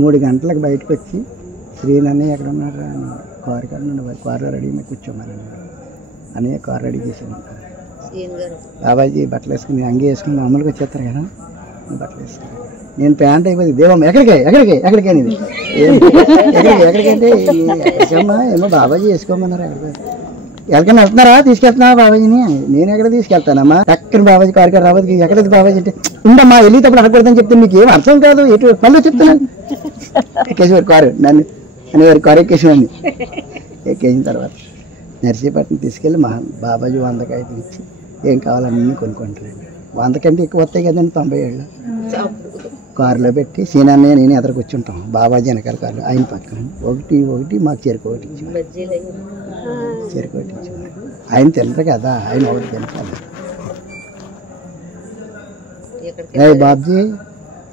3 గంటలకు బయటకు వచ్చి శ్రీనన్నయ్య ఎక్కడ ఉన్నారా అని కారు కాడ నుండి కారులో రెడీ మీద కూర్చోమని అన్నయ్య కారు రెడీ చేసాను. బాబాజీ బట్టలు వేసుకుని అంగి వేసుకుని మామూలుగా వచ్చేస్తారు కదా, బట్టలు వేసుకుని నేను ప్యాంట్ అయిపోయింది దేవం ఎక్కడికంటే ఎక్కడికమ్మా ఏమో బాబాజీ వేసుకోమన్నారు. ఎక్కడికైనా వెళ్తున్నారా తీసుకెళ్తున్నావా బాబాజీని? నేను ఎక్కడ తీసుకెళ్తానమ్మా? ఎక్కడ బాబాజీ కారు కారు రాబోదు ఎక్కడైతే బాబాజీ అంటే ఉండమ్మా వెళ్ళేటప్పుడు అడగకూడదని చెప్తే మీకు ఏం అర్థం కాదు ఎటు మళ్ళీ చెప్తున్నాను. ఎక్కేసేవారు కారు నన్ను అనేవారు కారు ఎక్కేసేవాడిని. ఎక్కేసిన తర్వాత నర్సీపట్నం తీసుకెళ్ళి మా బాబాజీ 100 ఇచ్చి ఏం కావాలన్నీ కొనుక్కుంటారండి. 100 కంటే ఎక్కువ వస్తాయి కదండి 90 ఏళ్ళు. కారులో పెట్టి సీనాన్నయ్య నేను ఎదురు కూర్చుంటాం, బాబాజీ వెనకాల కారులో ఆయన పక్కన ఒకటి మాకు చెరుకు ఒకటి ఇచ్చేవారు. ఆయన తినరు కదా, ఆయన ఒకటి తింటారు. బాబ్జీ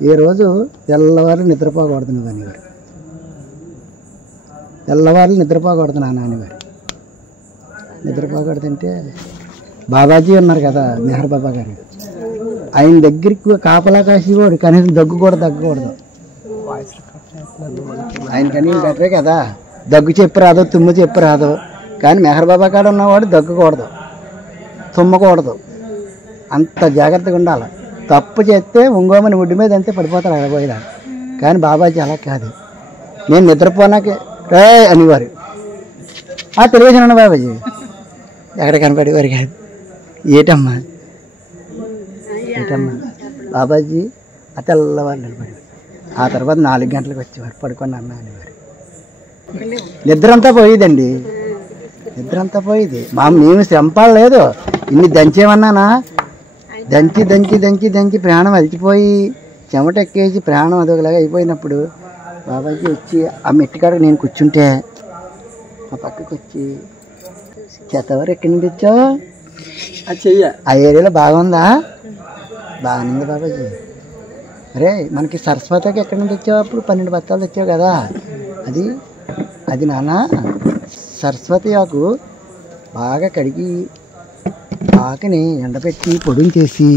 ఈ రోజు తెల్లవారు నిద్రపోకూడదు నువ్వు అనేవారు. తెల్లవారు నిద్రపోకూడదు నాన్నగారు. నిద్రపోకూడదంటే బాబాజీ ఉన్నారు కదా మెహర్ బాబా గారు, ఆయన దగ్గరికి కాపలా కాసేవాడు. కనీసం దగ్గకూడదు. ఆయన కనీసం బెటరే కదా, దగ్గు చెప్పి రాదు తుమ్ము చెప్పి రాదు. కానీ మెహర్ బాబా కాడ ఉన్నవాడు దగ్గకూడదు, తుమ్మకూడదు, అంత జాగ్రత్తగా ఉండాలి. తప్పు చేస్తే ఉంగోమని ఒడ్డు మీద అంతే పడిపోతారు అడగబోయేదా. కానీ బాబాజీ అలా కాదు. నేను నిద్రపోనాకే రే అనేవారు. తెలియజేనా బాబాజీ ఎక్కడ కనపడేవారు కాదు. ఏటమ్మా బాబాజీ ఆ తెల్లవారు నిలబడేవారు. ఆ తర్వాత 4 గంటలకు వచ్చేవారు. పడుకొని అన్న అనేవారు. నిద్ర అంతా పోయేదండి, నిద్ర అంతా పోయేది. మేము శ్రమపాలు లేదు. ఇన్ని దంచేమన్నానా, దంచి ప్రాణం అలిచిపోయి చెమట ఎక్కేసి ప్రాణం అదొకలాగా అయిపోయినప్పుడు బాబాజీ వచ్చి ఆ మెట్టికాడకు నేను కూర్చుంటే ఆ పక్కకి వచ్చి చెత్తవరు ఎక్కడి నుండి వచ్చావు, ఆ ఏరియాలో బాగుందా? బాగుంది బాబాజీ. అరే మనకి సరస్వతికి ఎక్కడి నుండి వచ్చావు? అప్పుడు 12 బత్తాలు తెచ్చావు కదా, అది నాన్న సరస్వతి ఆకు బాగా కడిగి ఆకుని ఎండబెట్టి పొడిని చేసి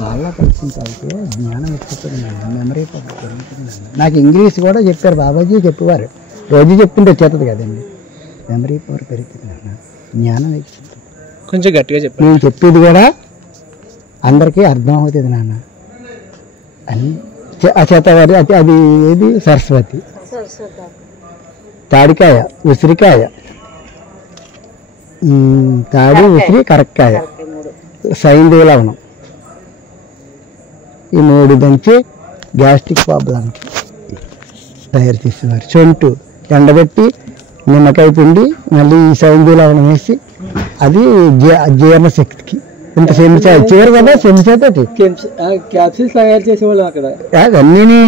వాళ్ళ పరిచయం తాగితే జ్ఞానం ఎక్కుతుంది, మెమరీ పవర్ పెరుగుతుంది. నాకు ఇంగ్లీష్ కూడా చెప్పారు బాబాజీ చెప్పేవారు. రోజు చెప్తుంటే వచ్చేస్తుంది కదండి. మెమరీ పవర్ పెరుగుతుంది నాన్న, జ్ఞానం ఎక్కుతుంది. కొంచెం గట్టిగా చెప్పాను. నేను చెప్పేది కూడా అందరికీ అర్థం అవుతుంది నాన్న అని. ఆ చేతవారి అది ఏది సరస్వతి, తాడికాయ, ఉసిరికాయ, తాడి, ఉసిరి, కరక్కాయ, సైంధవ లవణం, ఈ 3 దంచి గ్యాస్ట్రిక్ ప్రాబ్లంకి తయారు చేసేవారు. చొంటు ఎండబెట్టి నిమ్మకాయ పిండి మళ్ళీ ఈ సైంధవ లవణం వేసి అది జీర్ణశక్తికి ఇంత చివరి కదా చెంచాతోటి క్యాప్సిల్స్ తయారు చేసేవాళ్ళు అక్కడ అన్నీ.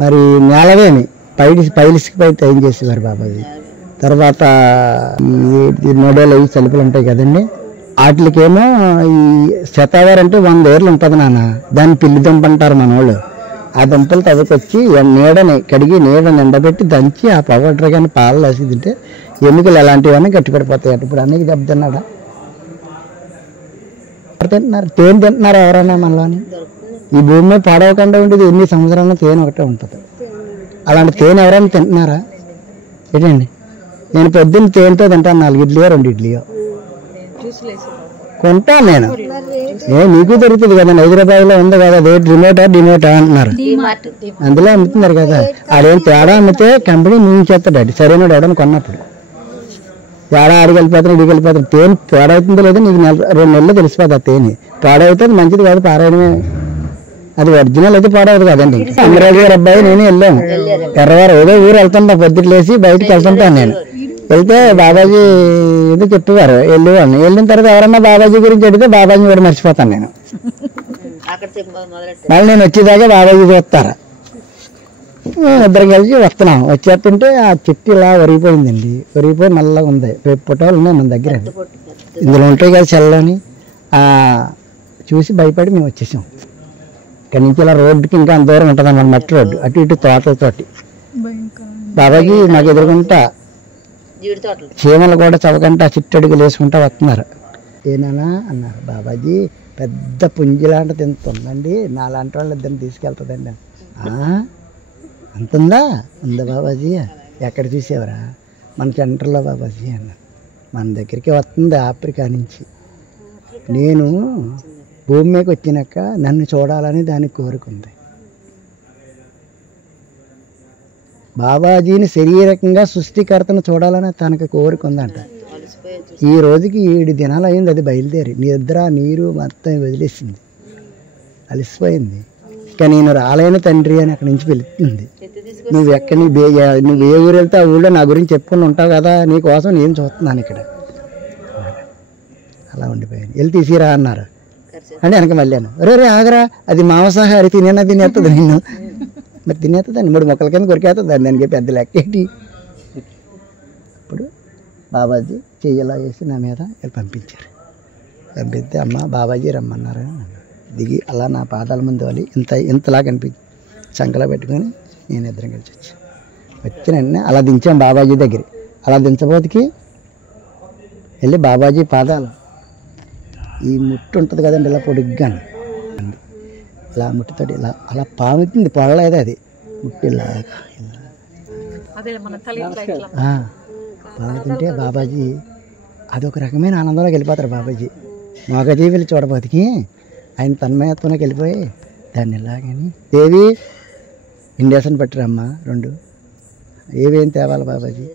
మరి నేలవేని పైలిస్కి తయారు చేసేవారు బాబాజీ. తర్వాత నోడేలు అవి చలుపులు ఉంటాయి కదండి, వాటికేమో ఈ శతావారు అంటే 100 ఏళ్ళు ఉంటుంది నాన్న. దాన్ని పిల్లి దుంప అంటారు మన వాళ్ళు. ఆ దుంపలు తవ్వుకొచ్చి నీడని కడిగి నీడని ఎండబెట్టి దంచి ఆ పౌడర్ కానీ పాలు వేసి తింటే ఎముకలు ఎలాంటివన్నీ గట్టిపడిపోతాయి. ఇప్పుడు అన్నీ దెబ్బతిన్నాడా? తింటున్నారు తేనె తింటున్నారు ఎవరైనా మనలోని? ఈ భూమి మీద పాడవకుండా ఉండేది ఎన్ని సంవత్సరాల్లో తేనె ఒకటే ఉంటుంది. అలాంటి తేనె ఎవరైనా తింటున్నారా? ఏంటండి నేను పొద్దున్న తేనెతో తింటాను 4 ఇడ్లీయో 2 ఇడ్లీయో కొంటాను నేను. నీకు దొరుకుతుంది కదా, హైదరాబాద్లో ఉంది కదా, డిమోటా అంటున్నారు, అందులో అమ్ముతున్నారు కదా. ఆడేం తేడా అమ్మితే కంపెనీ ముగించేస్తాడు సరైన ఎవడని కొన్నప్పుడు. తేడా ఆడికెళ్ళిపోతాడు ఇడికెళ్ళిపోతాడు. తేనె తేడా అవుతుందో లేదో నీకు 2 నెలలు తెలిసిపోతుంది. ఆ తేనె పాడవుతుంది మంచిది కాదు, పారాయణమే. అది ఒరిజినల్ అయితే పాడవదు కదండి. అమరాజు గారు అబ్బాయి నేను వెళ్ళాము ఎర్రవారు ఏదో ఊరు వెళ్తుంటా, పొద్దుట లేచి బయటకు వెళ్తుంటాను. నేను వెళ్తే బాబాజీ ఏదో చెప్పేవారు, వెళ్ళేవాడిని. వెళ్ళిన తర్వాత ఎవరన్నా బాబాజీ గురించి అడిగితే బాబాజీ కూడా మర్చిపోతాను నేను. మళ్ళీ నేను వచ్చేదాకా బాబాజీ చూస్తారా. ఇద్దరం కలిసి వస్తున్నాం. వచ్చేస్తుంటే ఆ చెట్టు ఇలా ఒరిగిపోయిందండి. ఒరిగిపోయి నల్లగా ఉంది. ఫోటోలు ఉన్నాయి మన దగ్గర, ఇందులో ఉంటాయి కదా చల్లని. చూసి భయపడి మేము వచ్చేసాం. ఇక్కడి నుంచి ఇలా రోడ్డుకి ఇంకా అంత దూరం ఉంటుంది అన్నమాట, మట్టి రోడ్డు, అటు ఇటు తోటలతోటి. బాబాజీ మాకు ఎదురుకుంటా చీమలు కూడా చవకంటా చిట్టడుగులు వేసుకుంటా వస్తున్నారు. ఏనా అన్నారు. బాబాజీ పెద్ద పుంజి లాంటిది ఎంత ఉందండి, నాలాంటి వాళ్ళు ఇద్దరిని తీసుకెళ్తుందండి. అంతుందా? ఉందా బాబాజీ? ఎక్కడ చూసేవరా? మన సెంటర్లో బాబాజీ అన్న. మన దగ్గరికి వస్తుంది ఆఫ్రికా నుంచి. నేను భూమి మీదకి వచ్చినాక నన్ను చూడాలని దానికి కోరుకుంది. బాబాజీని శరీరకంగా సృష్టికర్తను చూడాలని తనకు కోరుకుందంట. ఈ రోజుకి 7 దినాలు అయింది అది బయలుదేరి. నిద్ర నీరు మొత్తం వదిలేసింది, అలసిపోయింది. ఇక నేను రాలేను తండ్రి అని అక్కడి నుంచి పిలుస్తుంది. నువ్వు నువ్వు ఏ ఊరు వెళ్తే ఆ ఊళ్ళో నా గురించి చెప్పుకుని ఉంటావు కదా, నీ కోసం నేను చూస్తున్నాను ఇక్కడ. అలా ఉండిపోయాను. వెళ్ళి తీసిరా అన్నారు అంటే వెనక మళ్ళాను. రే ఆగరా, అది మాంసాహారి, తినేస్తుంది నిన్ను. మరి తినేస్తుందండి, 3 మొక్కల కింద కొరికేస్తుందండి దానికి పెద్ద లెక్కేటి. ఇప్పుడు బాబాజీ చెయ్యలా వేసి నా మీద పంపించారు. పంపిస్తే అమ్మ బాబాజీ రమ్మన్నారు. దిగి అలా నా పాదాల ముందు వాళ్ళు ఇంతలా కనిపించి చంకలో పెట్టుకొని నేను ఇద్దరం కలిసి వచ్చిన అలా దించాం బాబాజీ దగ్గర. అలా దించబోతుకి వెళ్ళి బాబాజీ పాదాలు ఈ ముట్టు ఉంటుంది కదండి, ఇలా పొడుగ్గాను ఇలా ముట్టుతోటి ఇలా అలా పాముతుంది, పొడలేదు అది ముట్టి ఇలా పాముతుంటే బాబాజీ అదొక రకమైన ఆనందంలోకి వెళ్ళిపోతారు. బాబాజీ మగజీవులు చూడబోతుకి ఆయన తన్మయత్వంలోకి వెళ్ళిపోయి దాన్ని ఇలాగని దేవి ఇండేషన్ పట్టిరమ్మా 2 ఏవేం తేవాలి బాబాజీ,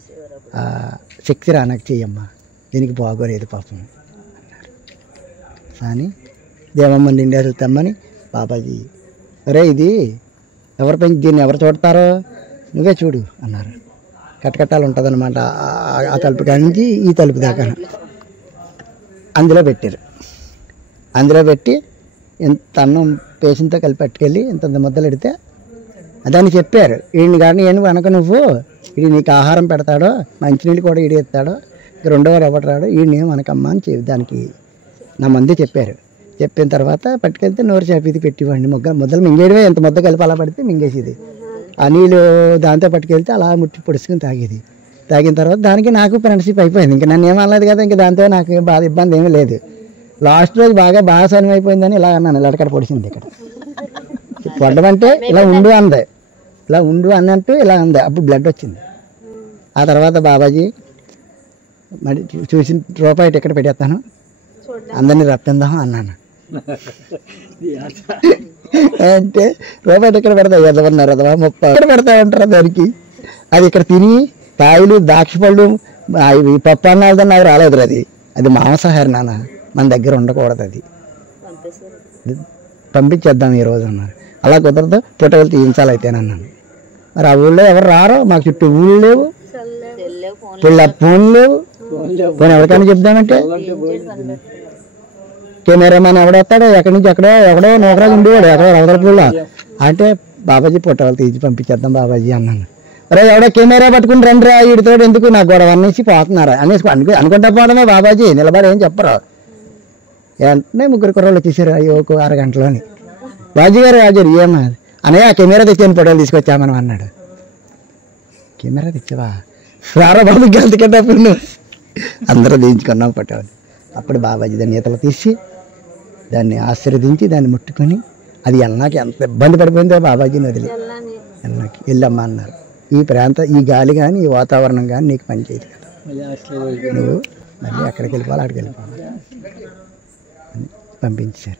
శక్తి రానకు చెయ్యమ్మా, దీనికి బాగోలేదు పాపం అన్నారు. కానీ దేవమ్మని ఇండేషన్ తెమ్మని బాబాజీ, అరే ఇది ఎవరు పెంచి దీన్ని ఎవరు చూడతారో నువ్వే చూడు అన్నారు. కట్టకట్టాలు ఉంటుందన్నమాట ఆ తలుపు కాడి నుంచి ఈ తలుపు దాకా. అందులో పెట్టారు. అందులో పెట్టి ఇంత అన్నం పేషెంట్తో కలిపి పట్టుకెళ్ళి ఇంత ముద్దలు ఎడితే దాన్ని చెప్పారు, వీడిని కానీ ఏం వెనక నువ్వు, వీడి నీకు ఆహారం పెడతాడో మంచినీళ్ళు కూడా ఈడి ఎత్తాడో, రెండోవారు ఎవరు రాడో వీడిని మనకమ్మా అని దానికి నా మందే చెప్పారు. చెప్పిన తర్వాత పట్టుకెళ్తే నోరు చేపి పెట్టివ్వండి, ముద్దలు మింగేయడమే, ఎంత ముద్ద కలిపి అలా పడితే మింగేసేది. ఆ నీళ్ళు దాంతో పట్టుకెళ్తే అలా ముట్టి పొడుచుకుని తాగేది. తాగిన తర్వాత దానికి నాకు ఫ్రెండ్షిప్ అయిపోయింది. ఇంకా నన్ను ఏమనలేదు కదా, ఇంకా దాంతో నాకు ఇబ్బంది ఏమీ లేదు. లాస్ట్ రోజు బాగా సన్నం అయిపోయిందని ఇలా అన్నాను, ఇలా అక్కడ పొడిచింది. ఇక్కడ పొడమంటే ఇలా ఉండు అంది, ఇలా ఉండు అన్నట్టు ఇలా అంది. అప్పుడు బ్లడ్ వచ్చింది. ఆ తర్వాత బాబాజీ మరి చూసిన రూపాయి టికెట్ పెట్టేస్తాను, అందరినీ రప్పిందాం అన్నాను. అంటే రూపాయి టికెట్ పెడతా ఎదవన్నారు, 30 పెడతా ఉంటారు దానికి. అది ఇక్కడ తిని కాయలు ద్రాక్ష పళ్ళు పప్పు అన్నాడు నాకు రాలేదు. అది మాంసాహారి నాన్న, మన దగ్గర ఉండకూడదు, అది పంపించేద్దాం ఈరోజు అన్నారు. అలా కుదరదు, పుట్టగలు తీయించాలి అయితేనన్నాను. మరి ఆ ఊళ్ళో ఎవరు రారో, మాకు చుట్టూ ఊళ్ళు లేవు, ఫోన్లు లేవు. పోనీ ఎవరికైనా చెప్దామంటే కెమెరామెన్ ఎవడొస్తాడో ఎక్కడి నుంచి ఎవడో నోకరాజు ఉండేవాడు ఎక్కడో రవదలపూడిలో. అంటే బాబాజీ పుట్టగలు తీసి పంపించేద్దాం బాబాజీ అన్నాను. అరే ఎవడో కెమెరా పట్టుకుని రండి వీడితో ఎందుకు నాకు గొడవ అనేసి పోతున్నారు అనేసి అనుకుంటా పోవడమే. బాబాజీ నిలబడి ఏం చెప్పరు. వెంటనే 3 కుర్రోళ్ళు వచ్చేసారు ఒక 6 గంటలోని. బాజీ గారు రాజారు ఏమా అనే ఆ కెమెరా తెచ్చాను, ఫోటోలు తీసుకొచ్చామని అన్నాడు. కెమెరా తెచ్చావా రారా బాబు గెలుతుకెళ్ళప్పుడు నువ్వు, అందరూ దించుకున్నాం ఫోటోలు. అప్పుడు బాబాజీ దాన్ని ఈతలు తీసి దాన్ని ఆశీర్వదించి దాన్ని ముట్టుకొని, అది ఎల్లాకి ఎంత ఇబ్బంది పడిపోయిందో బాబాజీని వదిలి ఎల్లాకి వెళ్ళమ్మా అన్నారు. ఈ ఈ గాలి కానీ ఈ వాతావరణం కానీ నీకు పనిచేయదు కదా, నువ్వు మళ్ళీ ఎక్కడికి వెళ్ళిపోవాలి అక్కడికి వెళ్ళిపోవాలి అని పంపించారు.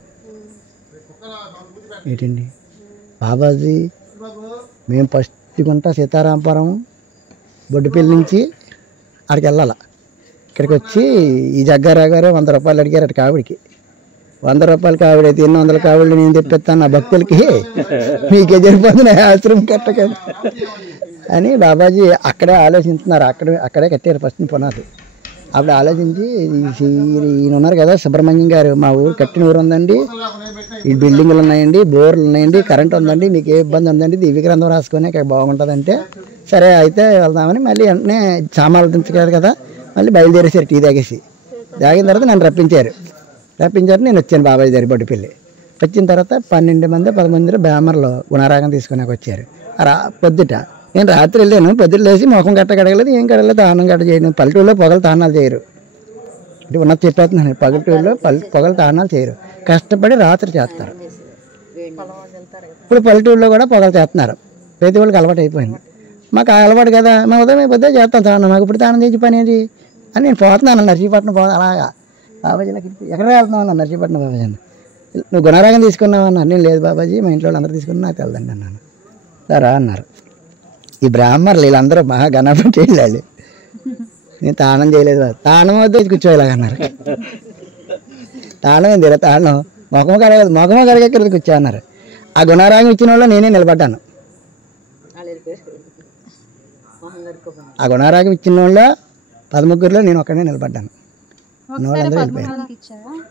ఏంటండి బాబాజీ మేము ఫస్ట్ గుంట సీతారాంపురం బొడ్డుపల్లి నుంచి అక్కడికి వెళ్ళాల. ఇక్కడికి వచ్చి ఈ జగ్గారావు గారు 100 రూపాయలు అడిగారు అటు కావిడికి. 100 రూపాయలు కావిడి అయితే 800 కావిళ్ళు నేను తెప్పిస్తాను నా భక్తులకి, మీకే జరిపోతుంది ఆశ్రమం కట్టక అని బాబాజీ అక్కడే ఆలోచిస్తున్నారు. అక్కడే కట్టారు ఫస్ట్ పునాది. అప్పుడు ఆలోచించి ఈయన ఉన్నారు కదా సుబ్రహ్మణ్యం గారు, మా ఊరు కట్టిన ఊరు ఉందండి, ఈ బిల్డింగ్లు ఉన్నాయండి, బోర్లు ఉన్నాయండి, కరెంట్ ఉందండి, మీకు ఏ ఇబ్బంది ఉందండి, దివ్య గ్రంథం రాసుకొని ఇక్కడ బాగుంటుందంటే సరే అయితే వెళ్దామని మళ్ళీ వెంటనే సామాన్లు దించగలరు కదా మళ్ళీ బయలుదేరేసారు. టీ తాగేసి తాగిన తర్వాత నన్ను రప్పించారు. నేను వచ్చాను బాబాజీ దగ్గర బొడ్డుపల్లి. వచ్చిన తర్వాత 12 మంది 10 మంది బ్యామర్లో గుణరాగం తీసుకున్నాక వచ్చారు. పొద్దుట నేను రాత్రి వెళ్ళాను. పొద్దుట లేచి ముఖం గట్ట కడగలేదు, ఏం కడగలేదు, తానం గట్ట చేయను. పల్లెటూరులో పొగలు తానాలు చేయరు. అంటే ఉన్నది చెప్పేస్తున్నాను. పగటిలో పొగలు తారణాలు చేయరు, కష్టపడి రాత్రి చేస్తారు. ఇప్పుడు పల్లెటూరులో కూడా పొగలు చేస్తున్నారు, ప్రతి వాళ్ళకి అలవాటు అయిపోయింది. మాకు అలవాటు కదా, మేము ఉదయం అయిపోతే చేస్తాం తాను, మాకు ఇప్పుడు తానం చేసి పని ఏంటి అని నేను పోతున్నాను నర్సీపట్నం అలాగా. బాబాజీలకి ఎక్కడ వెళ్తున్నావు అన్న, నర్సీపట్నం బాబాజీ అన్న. నువ్వు గుణరాగం తీసుకున్నావు అన్నా. నేను లేదు బాబాజీ, మా ఇంట్లో వాళ్ళు అందరూ తీసుకున్నా, నాకు తెలదండి అన్నాను. సరే అన్నారు. ఈ బ్రాహ్మణులు వీళ్ళందరూ మహా గణపతి వెళ్ళాలి. నేను తానం చేయలేదు, తానం వద్ద కూర్చోలేగన్నారు. తానం ఏంది తానం, మొఖము కరగెక్కడికి కూర్చో అన్నారు. ఆ గుణరాగం ఇచ్చిన వాళ్ళు నేనే నిలబడ్డాను. ఆ గుణరాగం ఇచ్చిన వాళ్ళ 13 నేను ఒక్కడే నిలబడ్డాను. వాళ్ళందరూ వెళ్ళిపోయారు.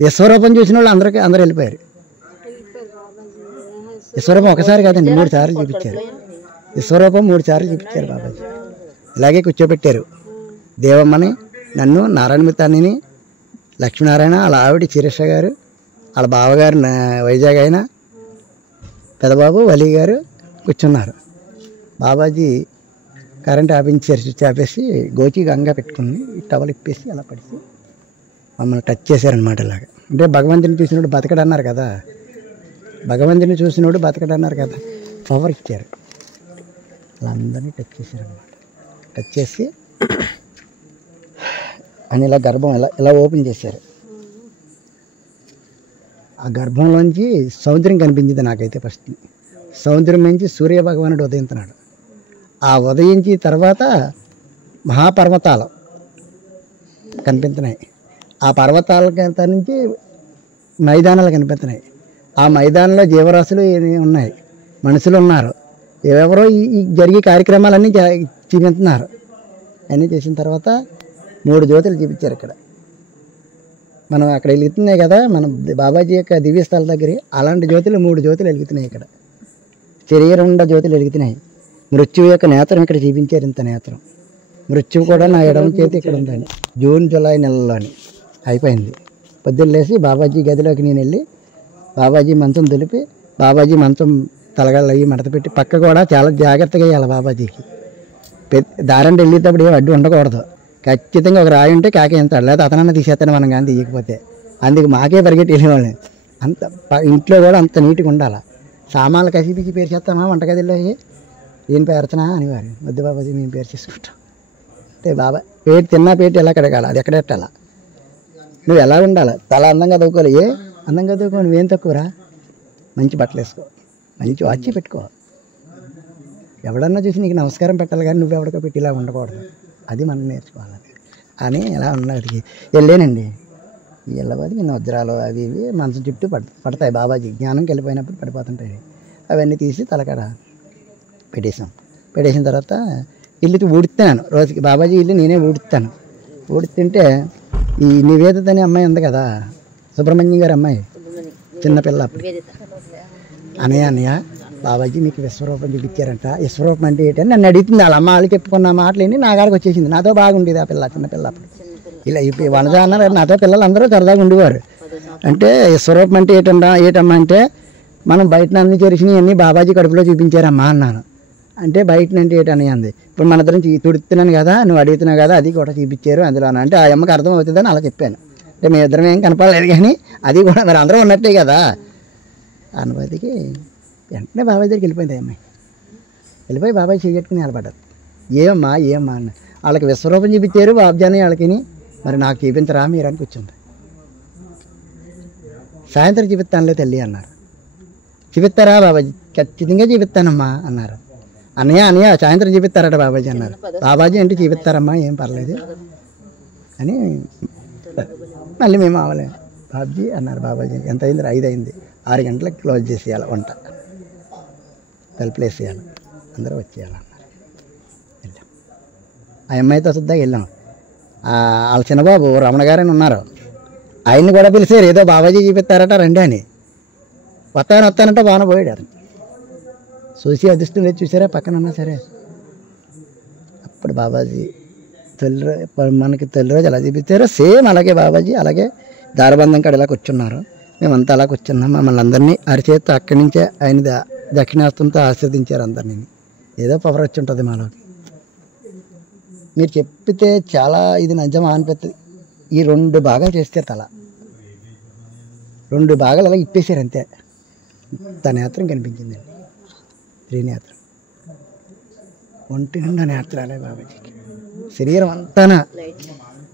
విశ్వరూపం చూసిన వాళ్ళు అందరూ వెళ్ళిపోయారు. విశ్వరూపం ఒకసారి కాదండి, 3 సార్లు చూపించారు. విశ్వరూపం 3 సార్లు చూపించారు బాబాజీ. ఇలాగే కూర్చోబెట్టారు. దేవమ్మని, నన్ను, నారాయణమూర్తిని, లక్ష్మీనారాయణ, వాళ్ళ ఆవిడ శిరీష గారు, వాళ్ళ బావగారు వైజాగ్ అయినా పెదబాబు వలి గారు కూర్చున్నారు. బాబాజీ కరెంట్ ఆపించారు, స్విచ్ ఆపేసి గోచి గంగా పెట్టుకుని టవల్ ఇప్పేసి అలా పడిసి మమ్మల్ని టచ్ చేశారనమాట. ఇలాగ అంటే భగవంతుని చూసినప్పుడు బతకడన్నారు కదా, భగవంతుని చూసినప్పుడు బతకడన్నారు కదా, పవర్ ఇచ్చారు. వాళ్ళందరినీ టచ్ చేశారనమాట. టచ్ చేసి అని ఇలా గర్భం ఇలా ఓపెన్ చేశారు. ఆ గర్భంలోంచి సముద్రం కనిపించింది నాకైతే. ఫస్ట్ సముద్రం నుంచి సూర్యభగవానుడు ఉదయించున్నాడు. ఆ ఉదయించి తర్వాత మహాపర్వతాలు కనిపిస్తున్నాయి. ఆ పర్వతాల నుంచి మైదానాలు కనిపిస్తున్నాయి. ఆ మైదానంలో జీవరాశులు ఉన్నాయి, మనుషులు ఉన్నారు. ఎవరెవరో ఈ జరిగే కార్యక్రమాలన్నీ చూపించుతున్నారు. అన్నీ చేసిన తర్వాత 3 జ్యోతులు చూపించారు. ఇక్కడ మనం అక్కడ వెలుగుతున్నాయి కదా, మన బాబాజీ యొక్క దివ్యస్థల దగ్గర అలాంటి జ్యోతులు 3 జ్యోతులు వెలుగుతున్నాయి. ఇక్కడ శరీరండ జ్యోతులు వెలుగుతున్నాయి. మృత్యువు యొక్క నేత్రం ఇక్కడ చూపించారు. ఇంత నేత్రం మృత్యువు కూడా నా ఎడమ చేతి ఇక్కడ ఉందండి. జూన్ జూలై నెలలోని అయిపోయింది. పొద్దున్న లేసి బాబాజీ గదిలోకి నేను వెళ్ళి బాబాజీ మంచం దులిపి, బాబాజీ మంచం తలగాళ్ళు అయ్యి మడత పెట్టి, పక్క కూడా చాలా జాగ్రత్తగా వేయాలి. బాబాజీకి దారంటే వెళ్ళేటప్పుడు ఏం అడ్డు ఉండకూడదు. ఖచ్చితంగా ఒక రాయి ఉంటే కాకేస్తాడు, లేదా అతనన్నా తీసేస్తాను మనం కానీ తీయకపోతే. అందుకు మాకే పరిగెట్టి వెళ్ళేవాళ్ళని. అంత ఇంట్లో కూడా అంత నీట్గా ఉండాలి. సామాన్లు కసిపిసి పేరు చేస్తామా వంటగదిలో ఏం పేరుతున్నా అనేవారు. వద్దు బాబాజీ మేము పేరు చేసుకుంటాం అంటే, బాబా పేరు తిన్నా పేరు ఎలా కడగాలి, అది ఎక్కడ పెట్టాలా, నువ్వు ఎలా ఉండాలి, తల అందంగా దూకోవాలి. అందంగా దూకో, నువ్వేం తక్కువరా, మంచి బట్టలు వేసుకో, మంచి వాచి పెట్టుకో, ఎవడన్నా చూసి నీకు నమస్కారం పెట్టాలి కానీ నువ్వు ఎవరికో పెట్టి ఇలా ఉండకూడదు. అది మనం నేర్చుకోవాలని అని ఎలా ఉన్నది వెళ్ళానండి. వెళ్ళబోది నేను వజ్రాలు అవి ఇవి మనసు చుట్టూ పడతాయి. బాబాజీ జ్ఞానంకి వెళ్ళిపోయినప్పుడు పడిపోతుంటాయి. అవన్నీ తీసి తలకాడ పెట్టేసిన తర్వాత ఇల్లు ఊడుతున్నాను రోజుకి. బాబాజీ ఇల్లు నేనే ఊడుతాను. ఊడుతుంటే ఈ నివేదిత అనే అమ్మాయి ఉంది కదా, సుబ్రహ్మణ్యం గారి అమ్మాయి, చిన్నపిల్ల. అన్నయ్య బాబాజీ మీకు విశ్వరూపం చూపించారంట. విశ్వరూపం అంటే ఏంటని నన్ను అడుగుతుంది. వాళ్ళ అమ్మ వాళ్ళు చెప్పుకున్న మాటలేని నా కాడికి వచ్చేసింది. నాతో బాగుండేది ఆ పిల్ల, చిన్నపిల్ల. అప్పుడు ఇలా వనజ అన్నారు, నాతో పిల్లలు అందరూ సరదాగా ఉండేవారు. అంటే విశ్వరూపం అంటే ఏటమ్మా అంటే, మనం బయట అన్ని చేసినవి అన్నీ బాబాజీ కడుపులో చూపించారమ్మా అన్నాను. అంటే బయట అంటే ఏంటని అంది. ఇప్పుడు మన ఇద్దరం తుడుతున్నాను కదా, నువ్వు అడుగుతున్నావు కదా, అది కూడా చూపించారు అందులో అంటే ఆ అమ్మకి అర్థం అవుతుందని అలా చెప్పాను. అంటే మీ ఇద్దరం ఏం కనపడలేదు కానీ అది కూడా మరి అందరం ఉన్నట్టే కదా అనుభూతికి. వెంటనే బాబాయ్ దగ్గరికి వెళ్ళిపోయింది అమ్మాయి. వెళ్ళిపోయి బాబాయ్ చేయట్టుకుని నిలబడ్డారు. ఏమమ్మా అన్న. వాళ్ళకి విశ్వరూపం చూపించారు బాబ్జాని వాళ్ళకి, మరి నాకు చూపించరా మీరు అని కూర్చుంది. సాయంత్రం చూపిస్తానులే తల్లి అన్నారు. చూపిస్తారా బాబాజీ? ఖచ్చితంగా చూపిస్తానమ్మా అన్నారు. అన్నయ్య సాయంత్రం చూపిస్తారట బాబాజీ అన్నారు. బాబాజీ అంటే చూపిస్తారమ్మా, ఏం పర్లేదు అని మళ్ళీ మేము అవలే బాబాజీ అన్నారు. బాబాజీ ఎంత అయింది? 5 అయింది. 6 గంటలకు క్లోజ్ చేసేయాలి, వంట తలుపులు వేసేయాలి, అందరూ వచ్చేయాలన్నారు. వెళ్ళాం. ఆ అమ్మాయితో సుద్దా వెళ్ళాం. వాళ్ళ చిన్నబాబు రమణ గారని ఉన్నారు, ఆయన్ని కూడా పిలిచారు. ఏదో బాబాజీ చూపిస్తారట రండి అని. వస్తానంటే బాగా పోయాడు. అతను చూసి అదృష్టం లేదు చూసారా, పక్కన ఉన్నా సరే. అప్పుడు బాబాజీ మనకి తొలి రోజు ఎలా చూపించారో సేమ్ అలాగే బాబాజీ అలాగే దారబంధం కాడ ఇలా కూర్చున్నారు. మేమంతా అలా కూర్చున్నాం. మమ్మల్ని అందరినీ అరిచేత్తో అక్కడి నుంచే ఆయన దక్షిణాస్తంతో ఆశీర్వదించారు అందరినీ. ఏదో పవర్ వచ్చి ఉంటుంది మాలోకి. మీరు చెప్పితే చాలా ఇది నిజమా అనిపిస్తుంది. ఈ 2 భాగాలు చేస్తే తల 2 భాగాలు అలా ఇప్పేశారు అంతే. తన నేత్రం కనిపించిందండి, త్రినేత్రం. ఒంటి నిండా నేత్రాలే బాబాజీకి. శరీరం అంతానా.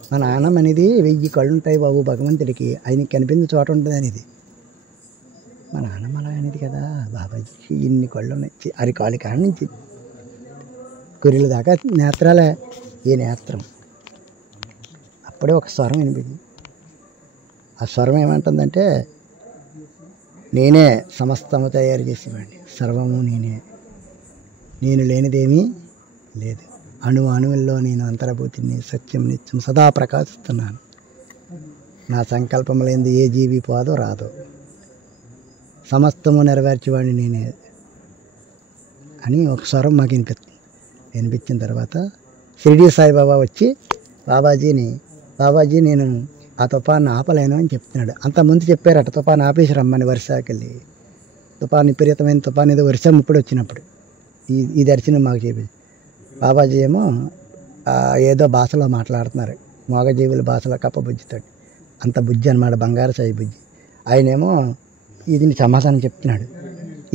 మా నాన్నమ్మ అనేది 1000 కళ్ళు ఉంటాయి బాబు భగవంతుడికి, ఆయనకి కనిపించిన చోట ఉంటుంది అనేది. మా నాన్నమ్మ అలా అనేది కదా, బాబాజీకి ఇన్ని కళ్ళు ఉన్నాయి, అరికాళ్ళ కాడ నుంచి కుర్రెల దాకా నేత్రాలే. ఈ నేత్రం అప్పుడే ఒక స్వరం వినిపించింది. ఆ స్వరం ఏమంటుందంటే, నేనే సమస్తము తయారు చేసేవాడిని, సర్వము నేనే, నేను లేనిదేమీ లేదు, అణువుల్లో నేను అంతర్భూతిని, సత్యం నిత్యం సదా ప్రకాశిస్తున్నాను, నా సంకల్పం లేనిది ఏ జీవి పోదో రాదో, సమస్తము నెరవేర్చేవాడిని నేనే అని ఒక స్వరం మాకు వినిపించిన తర్వాత షిరిడి సాయిబాబా వచ్చి బాబాజీ నేను ఆ తుఫాన్ని ఆపలేను అని చెప్తున్నాడు. అంతకుముందు చెప్పారట తుఫాను ఆపేసి రమ్మని, వర్షాకెళ్ళి తుఫాను విపరీతమైన తుఫాను ఏదో వర్షం ఇప్పుడు వచ్చినప్పుడు ఈ దర్శనం మాకు చెప్పి, బాబాజీ ఏమో ఏదో భాషలో మాట్లాడుతున్నారు, మోగజీవుల భాషలో కప్ప బుజ్జితోటి, అంత బుజ్జి అనమాట, బంగారు సాయి బుజ్జి. ఆయనేమో ఇది సమాధానం చెప్తున్నాడు,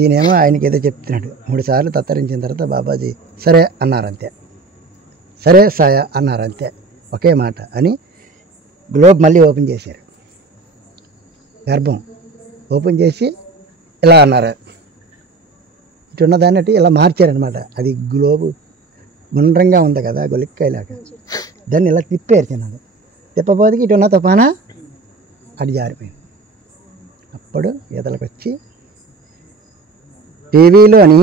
ఈయనేమో ఆయనకి ఏదో చెప్తున్నాడు. 3 సార్లు తత్తరించిన తర్వాత బాబాజీ సరే అన్నారంతే, సరే సాయ అన్నారంతే, ఒకే మాట అని గ్లోబ్ మళ్ళీ ఓపెన్ చేశారు. గర్భం ఓపెన్ చేసి ఇలా అన్నారు, ఇటు ఉన్నదాన్ని ఇలా మార్చారనమాట. అది గ్లోబు గుండ్రంగా ఉంది కదా, గొలిక్కాయలాగా, దాన్ని ఇలా తిప్పారు. చిన్నది తిప్పబోదికి ఇటు ఉన్న తుఫానా అటు జారిపోయింది. అప్పుడు ఈతలకు వచ్చి టీవీలోని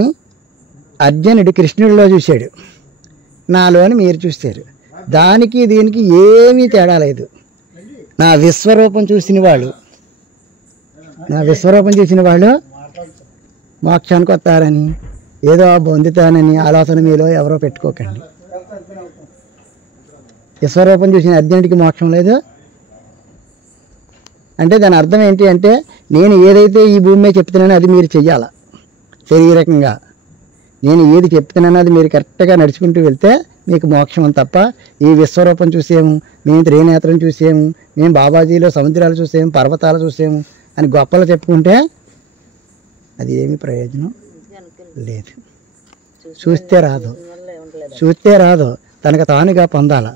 అర్జునుడు కృష్ణుడిలో చూశాడు, నాలోని మీరు చూశారు, దానికి దీనికి ఏమీ తేడా లేదు. నా విశ్వరూపం చూసిన వాళ్ళు మోక్షానికి వస్తారని, ఏదో పొందుతానని ఆలోచన మీలో ఎవరో పెట్టుకోకండి. విశ్వరూపం చూసిన అర్జునుడికి మోక్షం లేదు అంటే దాని అర్థం ఏంటి అంటే, నేను ఏదైతే ఈ భూమి మీద చెప్తున్నానో అది మీరు చెయ్యాలా. శరీరకంగా నేను ఏది చెప్తున్నానో అది మీరు కరెక్ట్గా నడుచుకుంటూ వెళ్తే మీకు మోక్షం తప్ప, ఈ విశ్వరూపం చూసాము, మేము త్రినేత్రం చూసాము, మేము బాబాజీలో సముద్రాలు చూసాము, పర్వతాలు చూసాము అని గొప్పలు చెప్పుకుంటే అది ఏమీ ప్రయోజనం లేదు. చూస్తే రాదు, తనకు తానుగా పొందాల.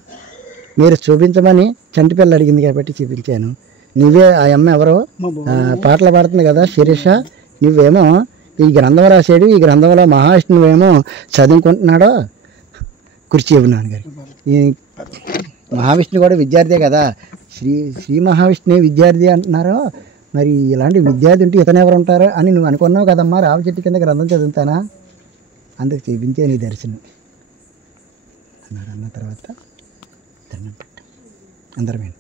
మీరు చూపించమని చంటిపిల్ల అడిగింది కాబట్టి చూపించాను. నువ్వే ఆ అమ్మ ఎవరో పాటలు పాడుతుంది కదా శిరీష, నువ్వేమో ఈ గ్రంథం రాశాడు, ఈ గ్రంథంలో మహావిష్ణువేమో చదువుకుంటున్నాడో కుర్చీ ఇవ్వనాను గారు. ఈ మహావిష్ణు కూడా విద్యార్థే కదా, శ్రీ మహావిష్ణువే విద్యార్థి అంటున్నారు. మరి ఇలాంటి విద్యార్థి ఉంటే ఇతను ఎవరు ఉంటారు అని నువ్వు అనుకున్నావు కదమ్మా, రావి చెట్టు కింద గ్రంథం చదువుతానా, అందుకు చూపించే నీ దర్శనం అన్నారు. అన్న తర్వాత దండం పెట్టాం అందరమే.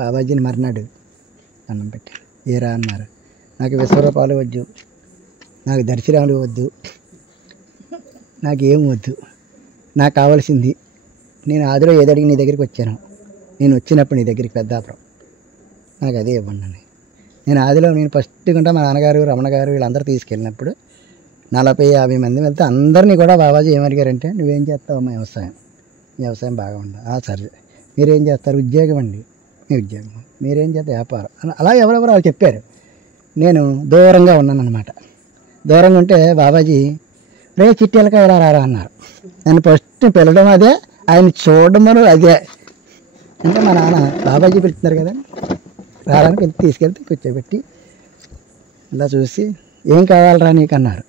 బాబాజీని మర్నాడు దండం పెట్టాను. ఏరా అన్నారు, నాకు విశ్వరూపాలు వద్దు, నాకు దర్శనాలు వద్దు, నాకేం వద్దు, నాకు కావాల్సింది నేను ఆదిలో ఏదడిగి నీ దగ్గరికి వచ్చాను, నేను వచ్చినప్పుడు నీ దగ్గరికి పెద్దాపురం, నాకు అదే ఇవ్వండి అని. నేను ఆదిలో ఫస్ట్ కంటే మా నాన్నగారు రమణ గారు వీళ్ళందరూ తీసుకెళ్ళినప్పుడు 40-50 మంది వెళ్తే అందరినీ కూడా బాబాజీ ఏమడిగారంటే, నువ్వేం చేస్తావమ్మా, వ్యవసాయం బాగా ఉండదు. సరే మీరేం చేస్తారు, ఉద్యోగం అండి, మీ ఉద్యోగం, మీరేం చేస్తారు, వ్యాపారం, అలా ఎవరెవరు వాళ్ళు చెప్పారు. నేను దూరంగా ఉన్నాను అనమాట. దూరంగా ఉంటే బాబాజీ రే చిట్టెలక ఇలా రారా అన్నారు. నన్ను ఫస్ట్ పిలవడం అదే, ఆయన చూడడం అదే. అంటే మా నాన్న బాబాజీ పిలుస్తున్నారు కదా, రావడానికి తీసుకెళ్తే కూర్చోబెట్టి ఇలా చూసి ఏం కావాలరా నీకు అన్నారు.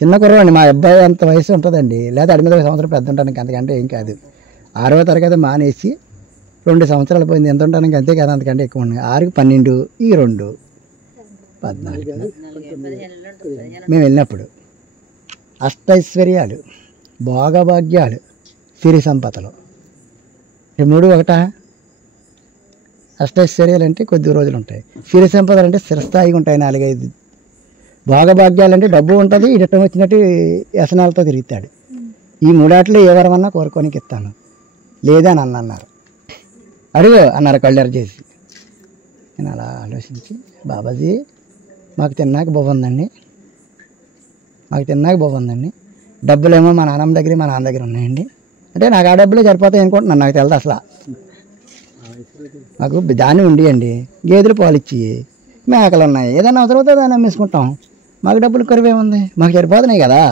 చిన్న కుర్రవాడిని, మా అబ్బాయి అంత వయసు ఉంటుందండి, లేదా 8 సంవత్సరాలు పెద్ద ఉంటానికి, అంతకంటే ఏం కాదు. 6వ తరగతి మానేసి 2 సంవత్సరాలు పోయింది, ఎంత ఉంటానికి అంతే కదా, అంతకంటే ఎక్కువ ఉన్నాయి. 6కి 12, ఈ 2 14. మేము వెళ్ళినప్పుడు అష్టైశ్వర్యాలు, భోగభాగ్యాలు, సిరి సంపదలు 3 ఒకటా. అష్టైశ్వర్యాలు అంటే కొద్ది రోజులు ఉంటాయి, సిరి సంపదలు అంటే స్థిరస్థాయిగా ఉంటాయి 4-5. భోగభాగ్యాలు అంటే డబ్బు ఉంటుంది, ఇటం వచ్చినట్టు వ్యసనాలతో తిరుగుతాడు. ఈ 3 ఏ వరమన్నా కోరుకోనికి ఇస్తాను, లేదా అని అన్నారు. అడుగు అన్నారు కళ్ళెర చేసి. నేను అలా ఆలోచించి, బాబాజీ మాకు తిన్నాక బాగుందండి, డబ్బులేమో మా నాన్నమ్మ దగ్గర మా నాన్న దగ్గర ఉన్నాయండి అంటే, నాకు ఆ డబ్బులే సరిపోతాయి అనుకుంటున్నాను, నాకు తెలియదు అసలు. మాకు దాన్ని ఉండియండి, గేదెలు పాలు ఇచ్చి, మేకలు ఉన్నాయి, ఏదైనా అవసరం అవుతుందో దాన్ని అమ్మేసుకుంటాం. మాకు డబ్బులు కరువేముంది, మాకు సరిపోతున్నాయి కదా.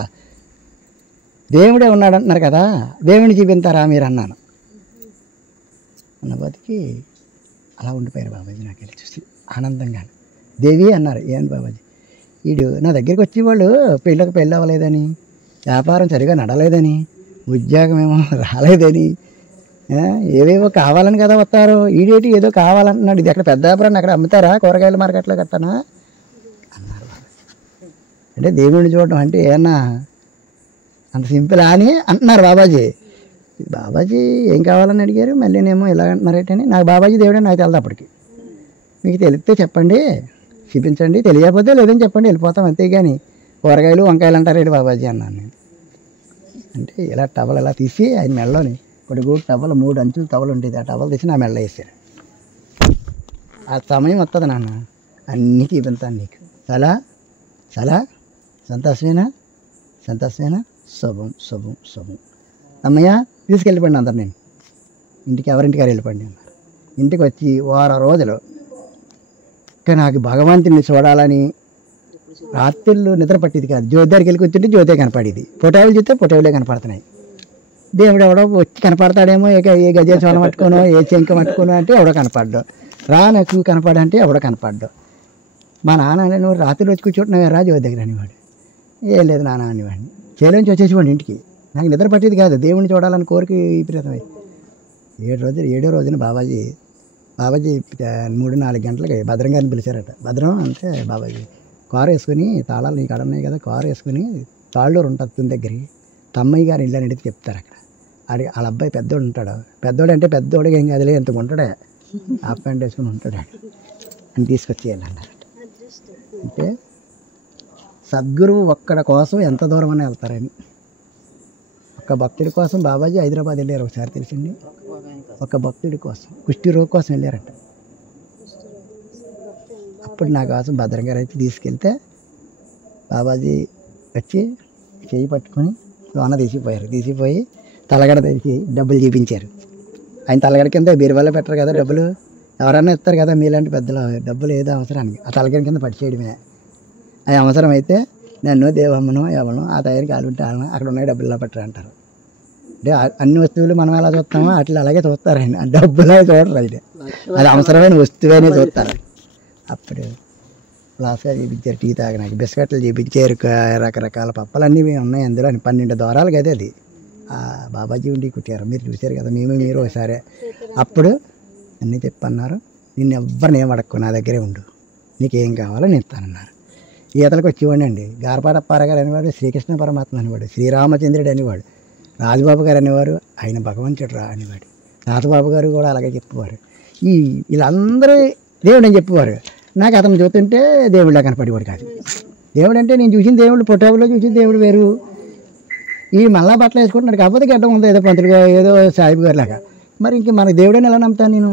దేవుడే ఉన్నాడు అంటున్నారు కదా, దేవుడిని చూపించారా మీరు అన్నాను. అన్న బతికి అలా ఉండిపోయారు బాబాజీ. నాకు వెళ్ళి చూసి ఆనందంగా దేవి అన్నారు. ఏంటి బాబాజీ, వీడు నా దగ్గరికి వచ్చేవాళ్ళు పెళ్ళి అవ్వలేదని, వ్యాపారం సరిగా నడలేదని, ఉద్యోగం ఏమో రాలేదని, ఏవేవో కావాలని కదా వస్తారు. ఈడేటి ఏదో కావాలంటున్నాడు, ఇది ఎక్కడ పెద్ద వ్యాపారాన్ని అక్కడ అమ్ముతారా కూరగాయల మార్కెట్లో కట్టానా అన్నారు. అంటే దేవుడిని చూడడం అంటే ఏమన్నా అంత సింపుల్ అని అంటున్నారు బాబాజీ. బాబాజీ ఏం కావాలని అడిగారు, మళ్ళీ నేమో ఇలా అంటున్నారేటని. నాకు బాబాజీ దేవుడే నాకు తెలియదు. అప్పటికి మీకు తెలిస్తే చెప్పండి, చూపించండి, తెలియకపోతే లేదని చెప్పండి, వెళ్ళిపోతాం అంతేగాని కూరగాయలు వంకాయలు అంటారేంటి బాబాజీ అన్నాను నేను. అంటే ఇలా టవల్ ఇలా తీసి ఆయన మెడలోని కొడుకు టవల్ 3 అంచులు టవల్ ఉండేది, ఆ టవల్ తీసి నా మెడలో వేసారు. ఆ సమయం వస్తుంది నాన్న, అన్నీ చూపించాను నీకు. చాలా చాలా సంతోషమేనా, సంతోషమేనా, శుభం శుభం శుభం. అమ్మయ్య తీసుకెళ్ళిపోండి అందరు, నేను ఇంటికి ఎవరింటికారు వెళ్ళిపోండి అన్నారు. ఇంటికి వచ్చి వారం రోజులు ఇంకా నాకు భగవంతుని చూడాలని రాత్రులు నిద్ర పట్టేది కాదు. జ్యోతి దగ్గరికి వెళ్ళి కూర్చుంటే జ్యోతే కనపడేది, పొటావులు చూస్తే పొటావులే కనపడుతున్నాయి. దేవుడు ఎవడో వచ్చి కనపడతాడేమో, ఏ గజ చోళ పట్టుకోనో ఏ చెంక పట్టుకోనో అంటే ఎవడో కనపడ్డావు, రా నాకు కనపడంటే ఎవడో కనపడ్డావు. మా నాన్న అంటే నువ్వు రాత్రులు వచ్చి కూర్చుంటున్నావు రా జ్యోతి దగ్గర అనేవాడు. ఏం లేదు నాన్న అనేవాడిని. చేలోంచి వచ్చేసేవాడిని ఇంటికి. నాకు నిద్ర పట్టేది కాదు, దేవుడిని చూడాలని కోరిక విపరీతమై 7 రోజున బాబాజీ 3-4 గంటలకి భద్రం గారిని పిలిచారట. భద్రం అంటే బాబాజీ కారు వేసుకుని, తాళాలు నీకు అడన్నాయి కదా, కారు వేసుకుని తాళ్ళూరు ఉంటుంది తుని దగ్గరికి, తమ్మయ్య గారు ఇల్లు అనేది చెప్తారు. అక్కడ వాళ్ళ అబ్బాయి పెద్దోడు ఉంటాడు. పెద్దోడు అంటే పెద్దోడికి ఏం కాదులే, ఎంత ఉంటాడే, హాఫ్ ప్యాంట్ వేసుకుని ఉంటాడు అని తీసుకొచ్చేయాలన్నారట. అంటే సద్గురువు ఒక్కడ కోసం ఎంత దూరం అని వెళ్తారని. ఒక భక్తుడి కోసం బాబాజీ హైదరాబాద్ వెళ్ళారు ఒకసారి, తెలిసింది. ఒక భక్తుడి కోసం, కుష్టి రోగి కోసం వెళ్ళారట. అప్పుడు నా కోసం భద్రం గారు అయితే తీసుకెళ్తే బాబాజీ వచ్చి చేయి పట్టుకొని లోన తీసిపోయి తలగడ తెచ్చి డబ్బులు చూపించారు. ఆయన తలగడ కింద బీరువాలో పెట్టరు కదా డబ్బులు, ఎవరన్నా ఇస్తారు కదా మీలాంటి పెద్దలు, డబ్బులు ఏదో అవసరానికి ఆ తలగడ కింద పడిచేయడమే. అది అవసరం అయితే నన్ను దేవమ్మను ఎవరు ఆ తయారీకి ఆడుంటే అక్కడ ఉన్నాయి డబ్బులు ఇలా పెట్టరు అంటారు. అంటే అన్ని వస్తువులు మనం ఎలా చూస్తామో అట్లా అలాగే చూస్తారు ఆయన, డబ్బులు చూడరు. అయితే అది అవసరమైన వస్తువునే చూస్తారు. అప్పుడు లాస్ట్గా చూపించారు, టీ తాగడానికి బిస్కెట్లు చూపించారు, రకరకాల పప్పలన్నీ ఉన్నాయి అందులో. 12 ద్వారాలు కదా అది. బాబాజీ ఉండి కుట్టారు, మీరు చూశారు కదా, మీరు ఒకసారి. అప్పుడు అన్నీ చెప్పన్నారు, నిన్ను ఎవరిని ఏం అడక్కు, నా దగ్గరే ఉండు, నీకేం కావాలో నేను ఇస్తానన్నారు. ఈతలకు వచ్చేవాడిని అండి. గారపాడప్పార గారు అనేవాడు, శ్రీకృష్ణ పరమాత్మ అనేవాడు, శ్రీరామచంద్రుడు అనేవాడు, రాజబాబు గారు అనేవారు, ఆయన భగవంతుడు రా అనేవాడు, నాథబాబు గారు కూడా అలాగే చెప్పేవారు. వీళ్ళందరూ దేవుడు అని చెప్పేవారు. నాకు అతను చూస్తుంటే దేవుళ్ళ కనపడేవాడు కాదు. దేవుడు అంటే నేను చూసిన దేవుడు పొటాబులో చూసిన దేవుడు వేరు. ఈ మళ్ళా బట్టలు వేసుకుంటున్నాడు, కాకపోతే గడ్డం ఉంది ఏదో పంతులుగా, ఏదో సాహిబు గారి లాగా. మరి ఇంక మన దేవుడని ఎలా నమ్ముతాను నేను?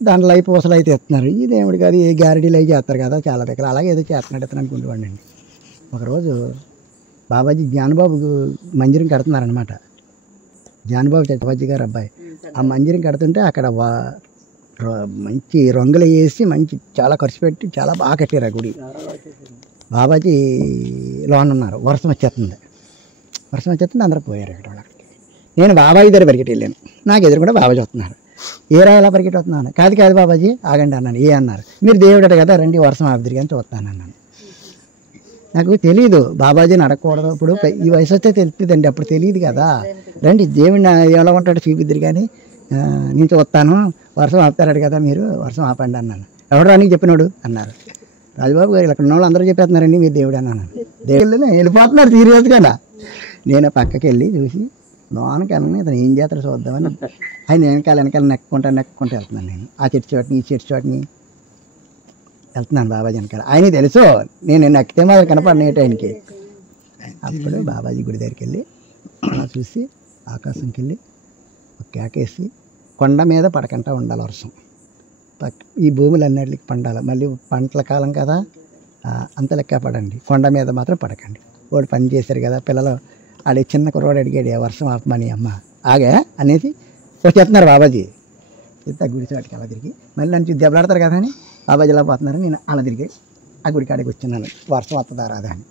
దాంట్లో అయి పూసలు అయితే ఎత్తున్నారు, ఈ దేవుడు కాదు, ఏ గ్యారెంటీలు అవి చేస్తారు కదా చాలా దగ్గర, అలాగే ఏదో చేస్తున్నాడు ఎత్తను అనుకుంటున్నాండి. ఒకరోజు బాబాజీ జ్ఞానబాబు మందిరం కడుతున్నారనమాట. జ్ఞానబాబు బాబాజీ గారు అబ్బాయి ఆ మందిరం కడుతుంటే అక్కడ మంచి రంగులు వేసి మంచి చాలా ఖర్చు పెట్టి చాలా బాగా కట్టారు ఆ గుడి. బాబాజీ లోన్ ఉన్నారు, వర్షం వచ్చేస్తుంది అందరూ పోయారు అక్కడ. వాళ్ళకి నేను బాబాజీ దగ్గర పరిగెట్టి వెళ్ళాను, నాకు ఎదురు కూడా బాబాజీ వస్తున్నారు. ఏరా ఎలా పరిగెట్టి వస్తున్నాను? కాదు బాబాజీ ఆగండి అన్నాను. ఏ అన్నారు? మీరు దేవుడు కదా రండి వర్షం ఆపుదిరి అని చూస్తాను అన్నాను. నాకు తెలియదు బాబాజీని అడగకూడదు, ఇప్పుడు ఈ వయసు వస్తే తెలుస్తుందండి, అప్పుడు తెలియదు కదా. రండి దేవుడిని ఎలా ఉంటాడో చూపిద్దిరి కానీ నేను చూస్తాను, వర్షం ఆపుతారు కదా, మీరు వర్షం ఆపండి అన్నాను. ఎవడు రానికి చెప్పినాడు అన్నారు. రాజబాబు గారు ఇక్కడ ఉన్న వాళ్ళు అందరూ చెప్పేస్తున్నారండి మీరు దేవుడు అన్నాను. దేవుళ్ళు వెళ్ళిపోతున్నారు సీరియస్గా. నేను పక్కకి వెళ్ళి చూసి లోనకి వెళ్ళని ఇతను ఏం చేస్తారో చూద్దామని ఆయన వెనకాల నెక్కుంటా వెళ్తున్నాను. నేను ఆ చెట్టు చోటని ఈ చెట్టు చోటని వెళ్తున్నాను బాబాజీ వెనకాల. ఆయనకి తెలుసు నేను నక్కితే మాత్రం కనపడినట్టు ఆయనకి. అప్పుడు బాబాజీ గుడి దగ్గరికి వెళ్ళి చూసి ఆకాశంకి వెళ్ళి ఒక కేకేసి కొండ మీద పడకంటా ఉండాలి వర్షం, ఈ భూములన్నిటికి పండాలి, మళ్ళీ పంటల కాలం కదా అంత లెక్క పడండి, కొండ మీద మాత్రం పడకండి. వాడు పని చేశారు కదా పిల్లలు, ఆడి చిన్న కుర్రాడు అడిగాడు వర్షం ఆపమని, అమ్మ ఆగా అనేసి వచ్చేస్తున్నారు బాబాజీ. ఆ గుడి చోటికి అలా తిరిగి మళ్ళీ నన్ను చూసి దెబ్బలాడతారు కదా అని బాబాజీ ఇలా పోతున్నారు, నేను అలా తిరిగి ఆ గుడి కాడికి వచ్చినాను. వర్షం వస్తుందా రాదా అని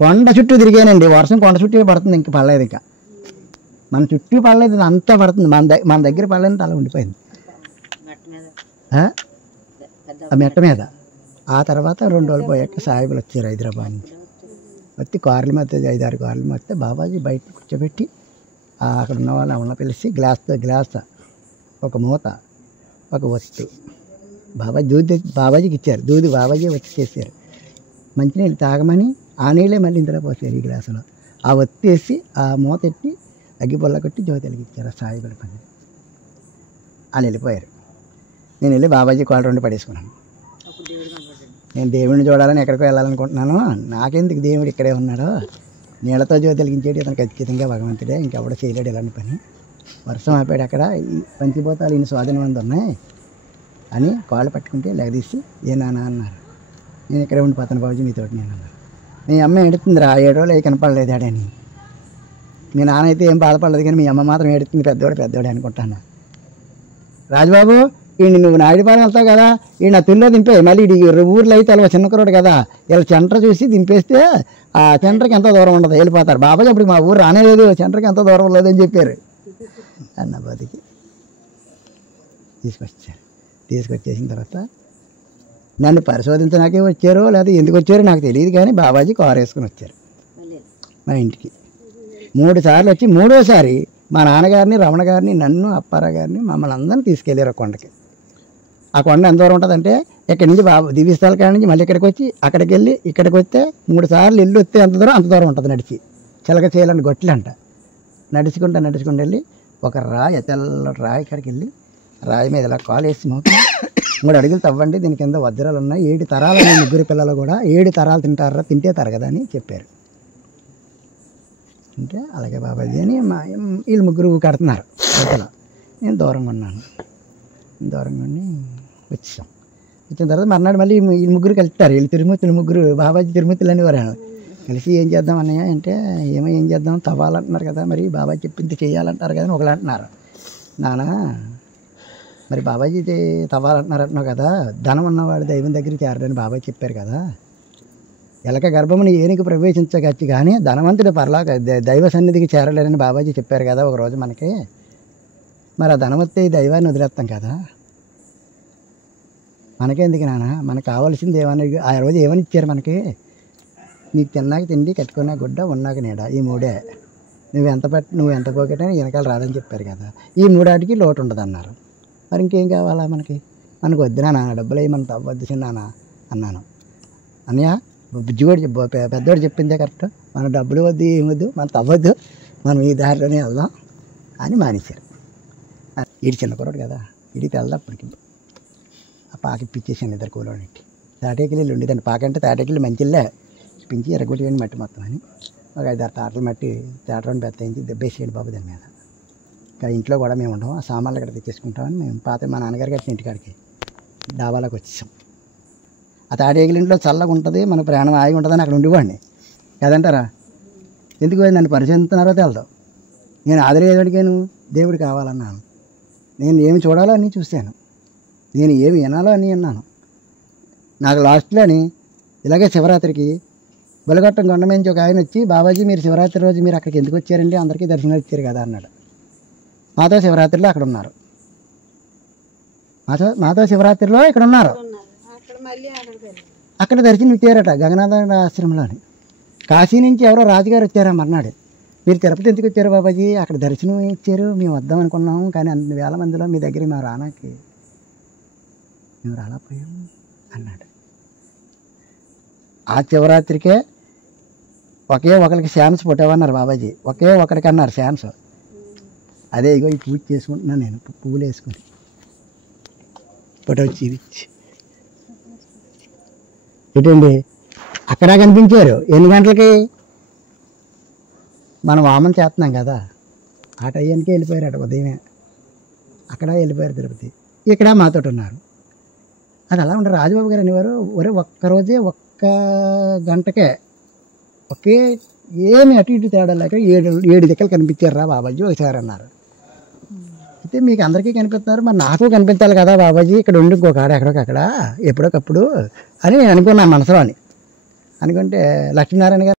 కొండ చుట్టూ తిరిగానండి. వర్షం కొండ చుట్టూ పడుతుంది, ఇంక పడలేదు. ఇక మన చుట్టూ పడలేదు, అంతా పడుతుంది. మన దగ్గర పడలేదు, అలా ఉండిపోయింది ఆ మెట్ట మీద. ఆ తర్వాత 2 రోజులు పోయాక సాయిబులు వచ్చారు హైదరాబాద్ నుంచి. వచ్చి కార్ల మధ్య 5-6 కార్ల మధ్య బాబాజీ బయట కూర్చోబెట్టి అక్కడ ఉన్న వాళ్ళు ఎవరన్నా పిలిచి గ్లాస్ ఒక మూత ఒక వస్తు బాబాజీకి ఇచ్చారు. దూది బాబాజీ వచ్చి చేశారు. మంచినీళ్ళు తాగమని ఆ నీళ్ళే మళ్ళీ ఇందులో పోసారు ఈ గ్లాసులో. ఆ ఒత్తి వేసి ఆ మూత ఎట్టి అగ్గిపొల్ల కొట్టి జ్యోతిలకి ఇచ్చారు. ఆ సాయిబుల పని వాళ్ళు వెళ్ళిపోయారు. నేను వెళ్ళి బాబాజీ కాళ్ళు 2 పడేసుకున్నాను. నేను దేవుడిని చూడాలని ఎక్కడికో వెళ్ళాలనుకుంటున్నాను, నాకెందుకు దేవుడు ఇక్కడే ఉన్నాడో, నీళ్ళతో జ్యోతి వెలిగించేది అతను ఖచ్చితంగా భగవంతుడే, ఇంకెవడో చేయలేడు ఇలాంటి పని. వర్షం ఆపాడు, అక్కడ ఈ పంచిపోతాలు ఇన్ని స్వాధీనం మంది ఉన్నాయి అని కాళ్ళు పట్టుకుంటే లెగదీసి ఏ నాన్న అన్నారు. నేను ఇక్కడే ఉండిపోతాను బాబుజీ మీతోటి నేను అన్నారు. మీ అమ్మ ఎడుతుంది రా, 7 రోజులు కనపడలేదు ఆడని. మీ నాన్న అయితే ఏం బాధపడలేదు, కానీ మీ అమ్మ మాత్రం ఎడుతుంది, పెద్దోడే అనుకుంటాను. రాజుబాబు ఈయన నువ్వు నాయుడుపాలెం వెళ్తావు కదా, ఈ నా తుల్లో దింపే, మళ్ళీ ఊర్లో అయితే అలా చిన్న కుర్రోడు కదా, ఇలా సెంటర్ చూసి దింపేస్తే ఆ సెంటర్కి ఎంత దూరం ఉండదు, వెళ్ళిపోతారు. బాబాజీ అప్పుడు మా ఊరు రానేలేదు, సెంటర్కి ఎంత దూరం లేదని చెప్పారు. అన్న బతికి తీసుకొచ్చేసిన తర్వాత నన్ను పరిశోధించడానికే వచ్చారో లేదా ఎందుకు వచ్చారో నాకు తెలియదు, కానీ బాబాజీ కారు వేసుకుని వచ్చారు మా ఇంటికి. 3 సార్లు వచ్చి 3వసారి మా నాన్నగారిని, రమణ గారిని, నన్ను, అప్పారావు గారిని, మమ్మల్ని అందరినీ తీసుకెళ్ళారు ఆ కొండకి. ఆ కొండ ఎంత దూరం ఉంటుందంటే ఇక్కడి నుంచి దివ్యస్థాల కాడి నుంచి మళ్ళీ ఇక్కడికి వచ్చి అక్కడికి వెళ్ళి ఇక్కడికి వస్తే 3 సార్లు వెళ్ళి వస్తే అంత దూరం ఉంటుంది నడిచి. చిలక చేయాలని గొట్లంట నడుచుకుంటూ వెళ్ళి ఒక తెల్ల రాయి కాడికి వెళ్ళి రాయి మీద ఇలా కాలు వేసి 3 అడుగులు తవ్వండి, దీని కింద వజ్రాలు ఉన్నాయి, 7 తరాలు మీ ముగ్గురు పిల్లలు కూడా 7 తరాలు తింటే తరగదా అని చెప్పారు. అంటే అలాగే బాబాజీ అని వీళ్ళు ముగ్గురు కడుతున్నారు. నేను దూరంగా ఉన్నాను. వచ్చాం. వచ్చిన తర్వాత మర్నాడు మళ్ళీ వీళ్ళు ముగ్గురు కలుస్తారు. వీళ్ళు తిరుమూర్తులు ముగ్గురు, బాబాజీ తిరుమూర్తులు అనేవారు. కలిసి ఏం చేద్దాం అన్నయ్య అంటే ఏం చేద్దాం, తవ్వాలంటున్నారు కదా, మరి బాబాజీ చెప్పింది చేయాలంటారు కదా అని ఒకళ్ళు అంటున్నారు. నాన్న మరి బాబాజీ తవ్వాలంటున్నారంటున్నావు కదా, ధనం ఉన్నవాడు దైవం దగ్గరికి చేరడని బాబాజీ చెప్పారు కదా, ఎలక గర్భముని ఏనికి ప్రవేశించగచ్చు కానీ ధనవంతుడు దైవ సన్నిధికి చేరలేరని బాబాజీ చెప్పారు కదా ఒకరోజు మనకి. మరి ఆ ధనవత్తే ఈ దైవాన్ని వదిలేస్తాం కదా, మనకేందుకు నాన్న, మనకు కావాల్సింది ఏమని ఆ రోజు ఏమని ఇచ్చారు మనకి, నీకు తిన్నాక తిండి, కట్టుకున్నా గుడ్డ, ఉన్నాక నీడ, ఈ 3 నువ్వు ఎంత పోకెట్టని వెనకాల రాదని చెప్పారు కదా, ఈ 3 లోటు ఉండదు అన్నారు. మరి ఇంకేం కావాలా మనకు వద్దునా నాన్న, డబ్బులు వేయమని తవ్వద్దు చిన్నాన్న అన్నాను. అన్నయ్య బుజ్జిగోడు పెద్దోడు చెప్పిందే కరెక్ట్, మన డబ్బులు వద్దు ఏమొద్దు, మనం తవ్వద్దు, మనం ఈ దారిలోనే వెళ్దాం అని మానేశారు. వీడి చిన్న కుర్రాడు కదా, వీడికి తెలదు అప్పటికి. ఆ పాకి ఇప్పించేసాను 2 కూలోనికి. తాటేకిల్లు ఉండేదండి, పాకంటే తాటేకిల్లు మంచిల్లే పించి ఎరగొట్టి మట్టి మొత్తం అని ఒక 5-6 తాటలు మట్టి తేటని బెత్తయించి దెబ్బేసేయండి బాబు దాని మీద. ఇక్కడ ఇంట్లో కూడా మేము ఉంటాం, ఆ సామాన్లు ఇక్కడ తెచ్చేసుకుంటామని మేము మా నాన్నగారు కట్టిన ఇంటికాడికి డాబాలోకి వచ్చేసాం. ఆ తాటేకిల ఇంట్లో చల్లగా ఉంటుంది, మన ప్రాణం ఆగి ఉంటుందని అక్కడ ఉండివ్వండి కదంటారా. ఎందుకు నన్ను పరిచయిస్తున్నారో తెలదు. నేను ఆదరేది అడిగాను, దేవుడు కావాలన్నాను, నేను ఏమి చూడాలో అన్నీ చూశాను, నేను ఏమి వినాలో అన్నీ విన్నాను. నాకు లాస్ట్లోని ఇలాగే శివరాత్రికి బులగొట్టం కొండ నుంచి ఒక ఆయన వచ్చి, బాబాజీ మీరు శివరాత్రి రోజు మీరు అక్కడికి ఎందుకు వచ్చారండి, అందరికీ దర్శనం ఇచ్చారు కదా అన్నాడు. మాతో శివరాత్రిలో అక్కడ ఉన్నారు, మాతో శివరాత్రిలో ఇక్కడ ఉన్నారు. అక్కడ దర్శనం ఇచ్చారట గంగనాథ ఆశ్రమంలోని. కాశీ నుంచి ఎవరో రాజుగారు వచ్చారా మర్నాడు, మీరు తిరుపతి ఎందుకు వచ్చారు బాబాజీ, అక్కడ దర్శనం ఇచ్చారు, మేము వద్దాం అనుకున్నాము, కానీ అన్ని వేల మందిలో మీ దగ్గర మేము రాలేకపోయాము అన్నాడు. ఆ శివరాత్రికే ఒకరికి ఛాన్స్ పుట్టవన్నారు బాబాజీ, ఒకరికి అన్నారు ఛాన్స్. అదే ఇగో ఈ పూజ చేసుకుంటున్నాను నేను, పువ్వులు వేసుకుని ఫోటో చూపించి ఏంటండి అక్కడ కనిపించారు. ఎన్ని గంటలకి మనం వామన చేస్తున్నాం కదా, ఆ టైంకి వెళ్ళిపోయారు ఉదయమే, అక్కడ వెళ్ళిపోయారు తిరుపతి, ఇక్కడ మాతో ఉన్నారు. అది అలా ఉండరు. రాజబాబు గారు అనేవారు, ఒక్కరోజే 1 గంటకే ఏమి అటు ఇటు తేడా లేక 7 దిక్కలు కనిపించారు రా బాబాజీ ఒకసారి అన్నారు. అయితే మీకు అందరికీ కనిపిస్తున్నారు, మరి నాకు కనిపించాలి కదా బాబాజీ, ఇక్కడ ఉండి ఇంకొక ఆడ ఎక్కడొకక్కడ ఎప్పుడొకప్పుడు అని నేను అనుకున్నాను మనసులో. అనుకుంటే లక్ష్మీనారాయణ గారు